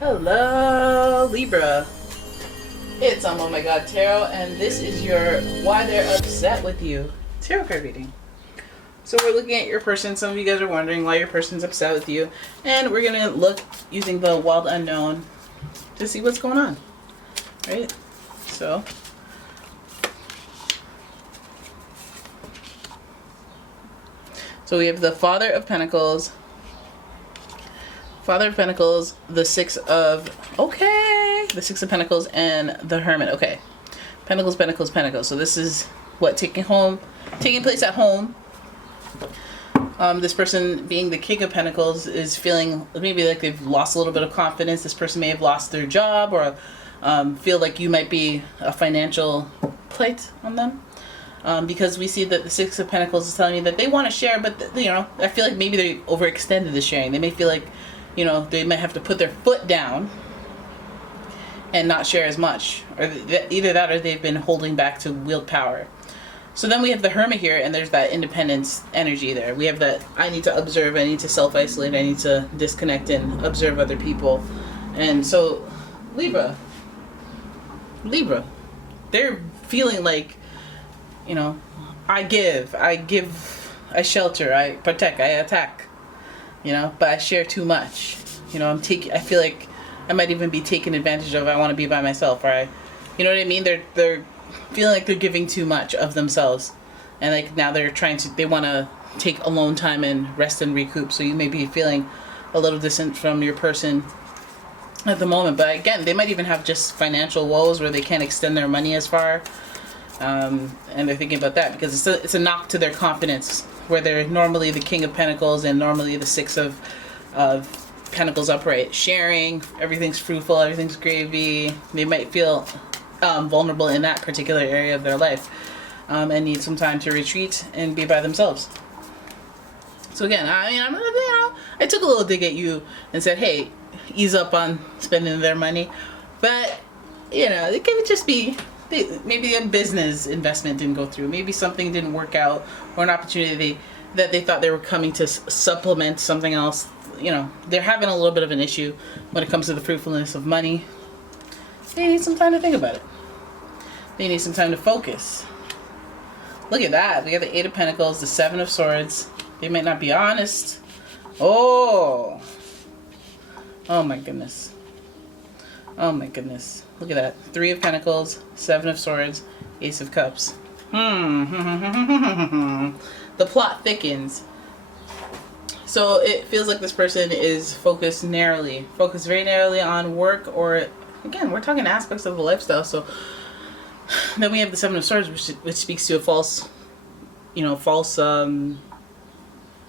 Hello, Libra. It's umomgtarot, and this is your Why They're Upset With You tarot card reading. So we're looking at your person. Some of you guys are wondering why your person's upset with you, and we're going to look using the wild unknown to see what's going on, right? So we have the Father of Pentacles, the Six of Pentacles, and the Hermit. Okay, Pentacles, Pentacles, Pentacles. So this is what taking place at home. This person, being the King of Pentacles, is feeling maybe like they've lost a little bit of confidence. This person may have lost their job, or feel like you might be a financial plight on them. Because we see that the Six of Pentacles is telling me that they want to share, but I feel like maybe they overextended the sharing. They may feel like, they might have to put their foot down and not share as much, or either that, or they've been holding back to wield power. So then we have the Hermit here, and there's that independence energy there. We have that I need to observe, I need to self-isolate, I need to disconnect and observe other people. And so Libra, they're feeling like, I give, I shelter, I protect, I attack, but I share too much. I feel like I might even be taken advantage of. I want to be by myself, or you know what I mean? They're feeling like they're giving too much of themselves, and like now they want to take alone time and rest and recoup. So you may be feeling a little distant from your person at the moment, but again, they might even have just financial woes where they can't extend their money as far. And they're thinking about that because it's a knock to their confidence, where they're normally the King of Pentacles and normally the Six of Pentacles upright, sharing, everything's fruitful, everything's gravy. They might feel vulnerable in that particular area of their life, and need some time to retreat and be by themselves. So again, I took a little dig at you and said, hey, ease up on spending their money, but it could just be maybe a business investment didn't go through, maybe something didn't work out, or an opportunity that they thought they were coming to supplement something else. They're having a little bit of an issue when it comes to the fruitfulness of money. They need some time to think about it. They need some time to focus. Look at that. We got the Eight of Pentacles, the Seven of Swords. They might not be honest. Oh my goodness. Oh my goodness. Look at that. Three of Pentacles, Seven of Swords, Ace of Cups. The plot thickens. So it feels like this person is focused very narrowly on work, or again, we're talking aspects of the lifestyle. So then we have the Seven of Swords, which speaks to a false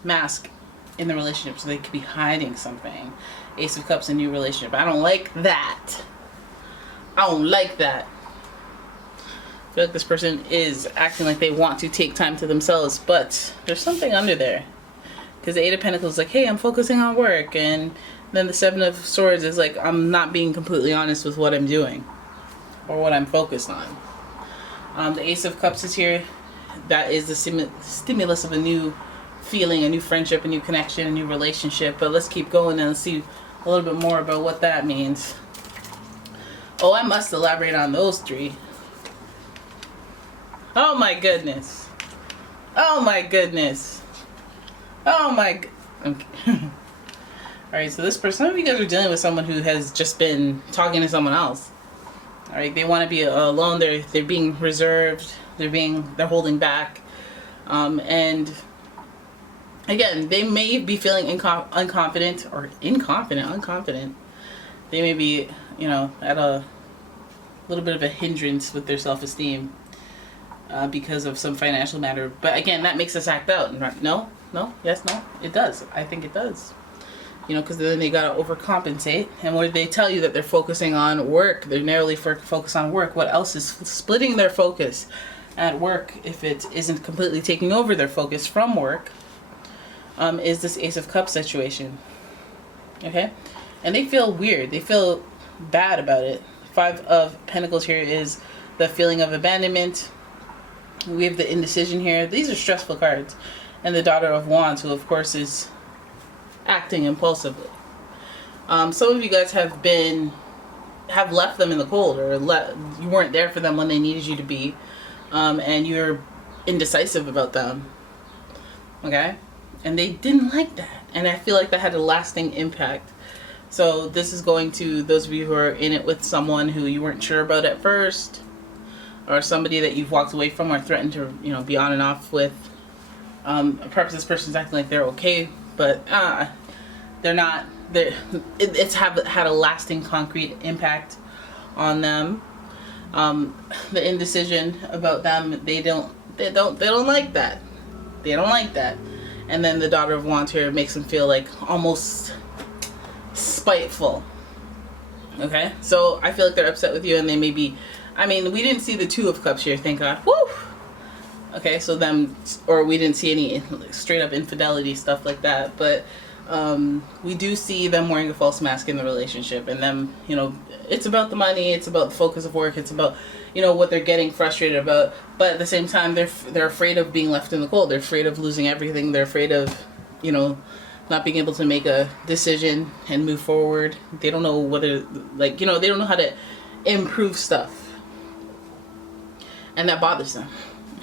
mask in the relationship. So they could be hiding something. Ace of Cups, a new relationship. I don't like that. I feel like this person is acting like they want to take time to themselves, but there's something under there. Because the Eight of Pentacles is like, hey, I'm focusing on work. And then the Seven of Swords is like, I'm not being completely honest with what I'm doing or what I'm focused on. The Ace of Cups is here. That is the stimulus of a new feeling, a new friendship, a new connection, a new relationship. But let's keep going and let's see a little bit more about what that means. Oh, I must elaborate on those three. Oh my goodness. Okay. Alright, so this person, some of you guys are dealing with someone who has just been talking to someone else. Alright, they want to be alone, they're being reserved, they're holding back. And again, they may be feeling unconfident. They may be, at a little bit of a hindrance with their self-esteem because of some financial matter. But again, that makes us act out. No, it does. I think it does. Because then they got to overcompensate. And when they tell you that they're focusing on work, they're narrowly focused on work. What else is splitting their focus at work, if it isn't completely taking over their focus from work, is this Ace of Cups situation. Okay? And they feel weird. They feel bad about it. Five of Pentacles here is the feeling of abandonment. We have the indecision here. These are stressful cards. And the Daughter of Wands, who of course is acting impulsively. Some of you guys have left them in the cold, or you weren't there for them when they needed you to be, and you're indecisive about them. Okay? And they didn't like that. And I feel like that had a lasting impact. So this is going to those of you who are in it with someone who you weren't sure about at first, or somebody that you've walked away from or threatened to, be on and off with. Perhaps this person's acting like they're okay, but they're not. It's had a lasting, concrete impact on them. The indecision about them, they don't like that. They don't like that. And then the Daughter of Wands here makes them feel like almost spiteful. Okay, so I feel like they're upset with you, and they may be. I mean, we didn't see the Two of Cups here, thank God. Woo! Okay, so we didn't see any straight up infidelity, stuff like that, but we do see them wearing a false mask in the relationship, and them, it's about the money, it's about the focus of work, it's about, what they're getting frustrated about, but at the same time, they're afraid of being left in the cold, they're afraid of losing everything, they're afraid of, not being able to make a decision and move forward. They don't know whether, they don't know how to improve stuff, and that bothers them.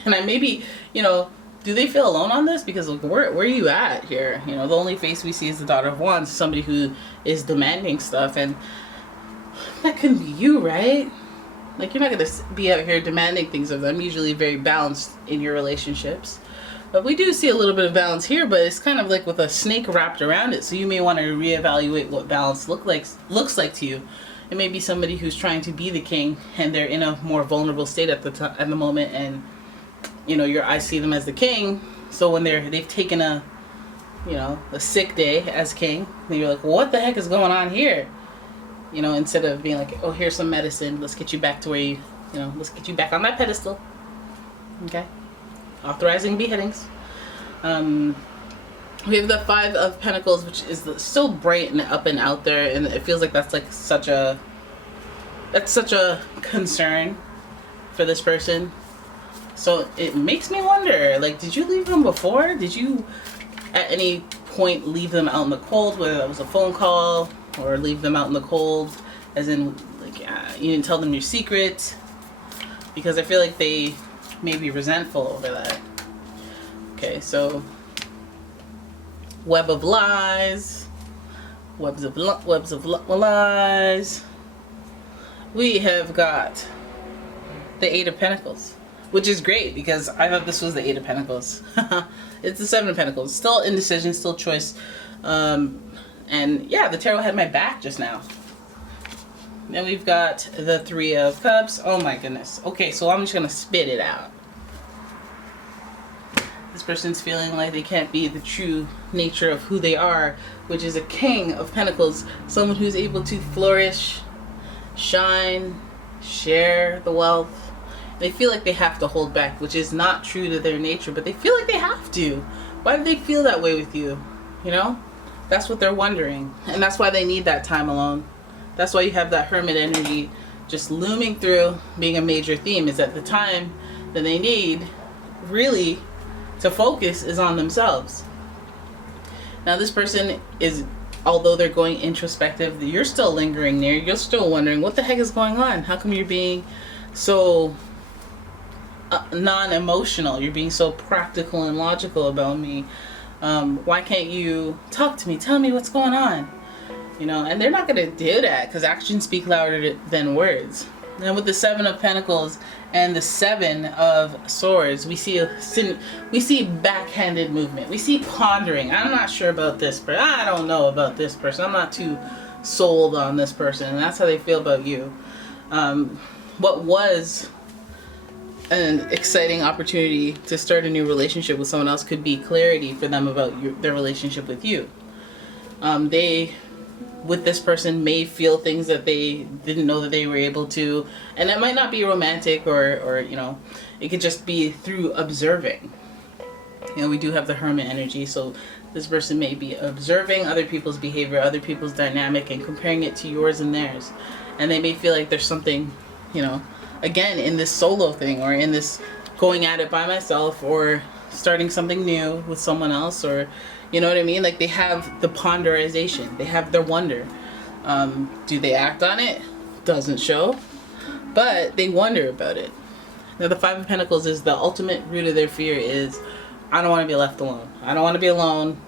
And maybe, do they feel alone on this? Because where are you at here? The only face we see is the Daughter of Wands, somebody who is demanding stuff, and that couldn't be you, right? Like, you're not going to be out here demanding things of them. Usually very balanced in your relationships. But we do see a little bit of balance here, but it's kind of like with a snake wrapped around it. So you may want to reevaluate what balance looks like to you. It may be somebody who's trying to be the king, and they're in a more vulnerable state at the moment, and your eyes see them as the king. So when they've taken a sick day as king, then you're like, well, what the heck is going on here? Instead of being like, oh, here's some medicine, let's get you back to where let's get you back on that pedestal. Okay, authorizing beheadings. We have the Five of Pentacles, which is still bright and up and out there, and it feels like that's such a concern for this person. So it makes me wonder, did you leave them before? Did you at any point leave them out in the cold, whether that was a phone call, or leave them out in the cold as in you didn't tell them your secret? Because I feel like they may be resentful over that. Okay, so web of lies, webs of lies. We have got the Eight of Pentacles, which is great because I thought this was the Eight of Pentacles. It's the Seven of Pentacles. Still indecision, still choice. And yeah, the tarot had my back just now. Then we've got the Three of Cups. Oh my goodness. Okay, so I'm just going to spit it out. This person's feeling like they can't be the true nature of who they are, which is a King of Pentacles. Someone who's able to flourish, shine, share the wealth. They feel like they have to hold back, which is not true to their nature, but they feel like they have to. Why do they feel that way with you? That's what they're wondering. And that's why they need that time alone. That's why you have that Hermit energy just looming through, being a major theme, is that the time that they need really to focus is on themselves. Now this person is, although they're going introspective, you're still lingering there. You're still wondering, what the heck is going on? How come you're being so non-emotional? You're being so practical and logical about me. Why can't you talk to me? Tell me what's going on. And they're not going to do that because actions speak louder than words. And with the Seven of Pentacles and the Seven of Swords, we see backhanded movement. We see pondering. I'm not sure about this person. I don't know about this person. I'm not too sold on this person. And that's how they feel about you. What was an exciting opportunity to start a new relationship with someone else could be clarity for them about their relationship with you. They, with this person, may feel things that they didn't know that they were able to, and it might not be romantic or it could just be through observing. We do have the Hermit energy, so this person may be observing other people's behavior, other people's dynamic, and comparing it to yours and theirs, and they may feel like there's something, again, in this solo thing, or in this going at it by myself, or starting something new with someone else, or you know what I mean? Like, they have the ponderization, they have their wonder. Do they act on it? Doesn't show, but they wonder about it. Now the Five of Pentacles is the ultimate root of their fear is, I don't want to be left alone. I don't want to be alone.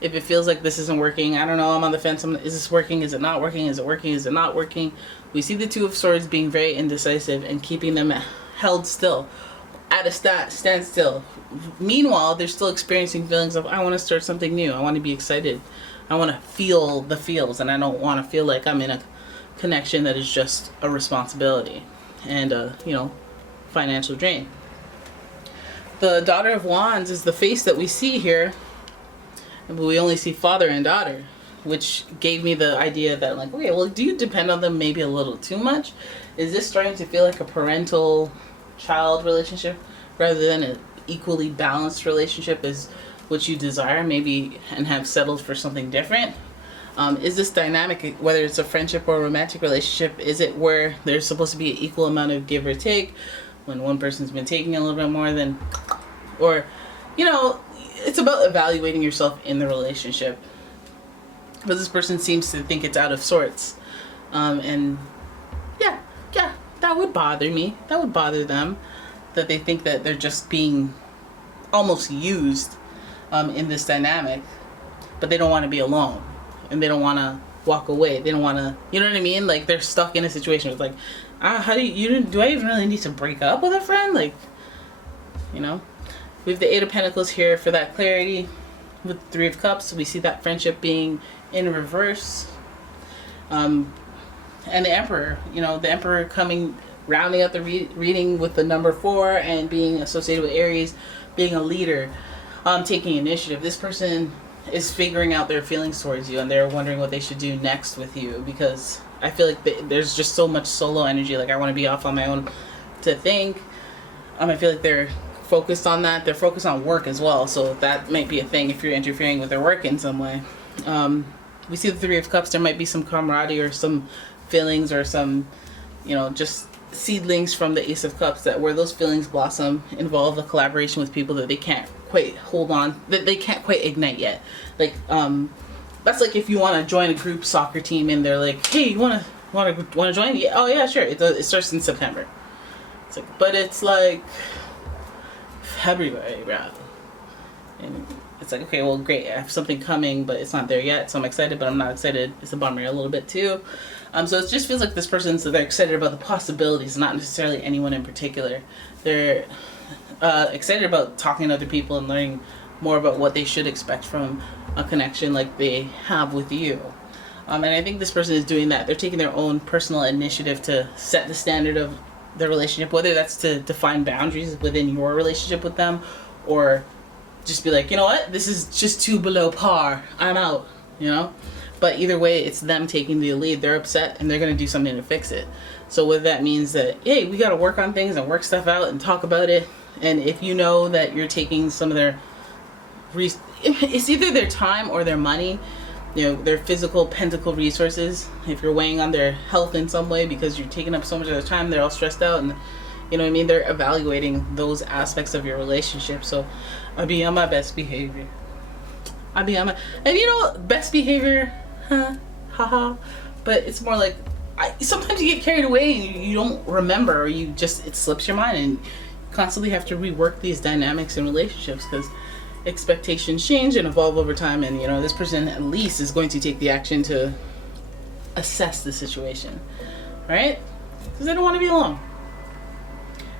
If it feels like this isn't working, I don't know, I'm on the fence. Is this working? Is it not working? Is it working? Is it not working? We see the Two of Swords being very indecisive and keeping them held still, at a standstill. Meanwhile, they're still experiencing feelings of, I want to start something new. I want to be excited. I want to feel the feels, and I don't want to feel like I'm in a connection that is just a responsibility and you know, financial drain. The Daughter of Wands is the face that we see here, but we only see father and daughter, which gave me the idea that, like, okay, well, do you depend on them maybe a little too much? Is this starting to feel like a parental child relationship rather than an equally balanced relationship is what you desire maybe and have settled for something different? Is this dynamic, whether it's a friendship or a romantic relationship, is it where there's supposed to be an equal amount of give or take when one person's been taking a little bit more than, or, you know, it's about evaluating yourself in the relationship. But this person seems to think it's out of sorts. And yeah, that would bother me. That would bother them, that they think that they're just being almost used in this dynamic, but they don't want to be alone and they don't want to walk away. They don't want to, you know what I mean? Like, they're stuck in a situation. It's like, how do I even really need to break up with a friend? Like, you know? We have the Eight of Pentacles here for that clarity. With the Three of Cups, we see that friendship being in reverse. And the Emperor, you know, the Emperor coming, rounding out the reading with the number 4 and being associated with Aries, being a leader, taking initiative. This person is figuring out their feelings towards you and they're wondering what they should do next with you, because I feel like there's just so much solo energy. Like, I want to be off on my own to think. I feel like they're focused on that. They're focused on work as well, so that might be a thing if you're interfering with their work in some way. We see the Three of Cups. There might be some camaraderie or some feelings or some, you know, just seedlings from the Ace of Cups, that where those feelings blossom involve a collaboration with people that they can't quite hold on, that they can't quite ignite yet. Like, that's like if you want to join a group soccer team and they're like, hey, you want to join? Yeah, oh yeah, sure. It starts in September. It's like, but it's like February, bro. And it's like, okay, well, great, I have something coming, but it's not there yet, so I'm excited, but I'm not excited. It's a bummer a little bit too. So it just feels like this person's, they're excited about the possibilities, not necessarily anyone in particular. They're excited about talking to other people and learning more about what they should expect from a connection like they have with you. And I think this person is doing that. They're taking their own personal initiative to set the standard of their relationship, whether that's to define boundaries within your relationship with them, or just be like, you know what, this is just too below par, I'm out, you know? But either way, it's them taking the lead. They're upset and they're going to do something to fix it. So what that means that, hey, we got to work on things and work stuff out and talk about it. And if you know that you're taking some of their, it's either their time or their money, you know, their physical pentacle resources, if you're weighing on their health in some way because you're taking up so much of their time, they're all stressed out, and you know what I mean, they're evaluating those aspects of your relationship. So I'll be on my best behavior. And you know, best behavior, haha, but it's more like, sometimes you get carried away and you don't remember, or it slips your mind, and you constantly have to rework these dynamics in relationships because expectations change and evolve over time. And you know, this person at least is going to take the action to assess the situation, right? Because they don't want to be alone.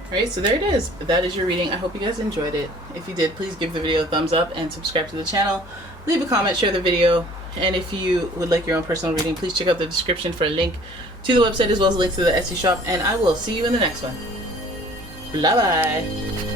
Alright, so there it is. That is your reading. I hope you guys enjoyed it. If you did, please give the video a thumbs up and subscribe to the channel. Leave a comment, share the video, and if you would like your own personal reading, please check out the description for a link to the website as well as a link to the Etsy shop, and I will see you in the next one. Bye bye.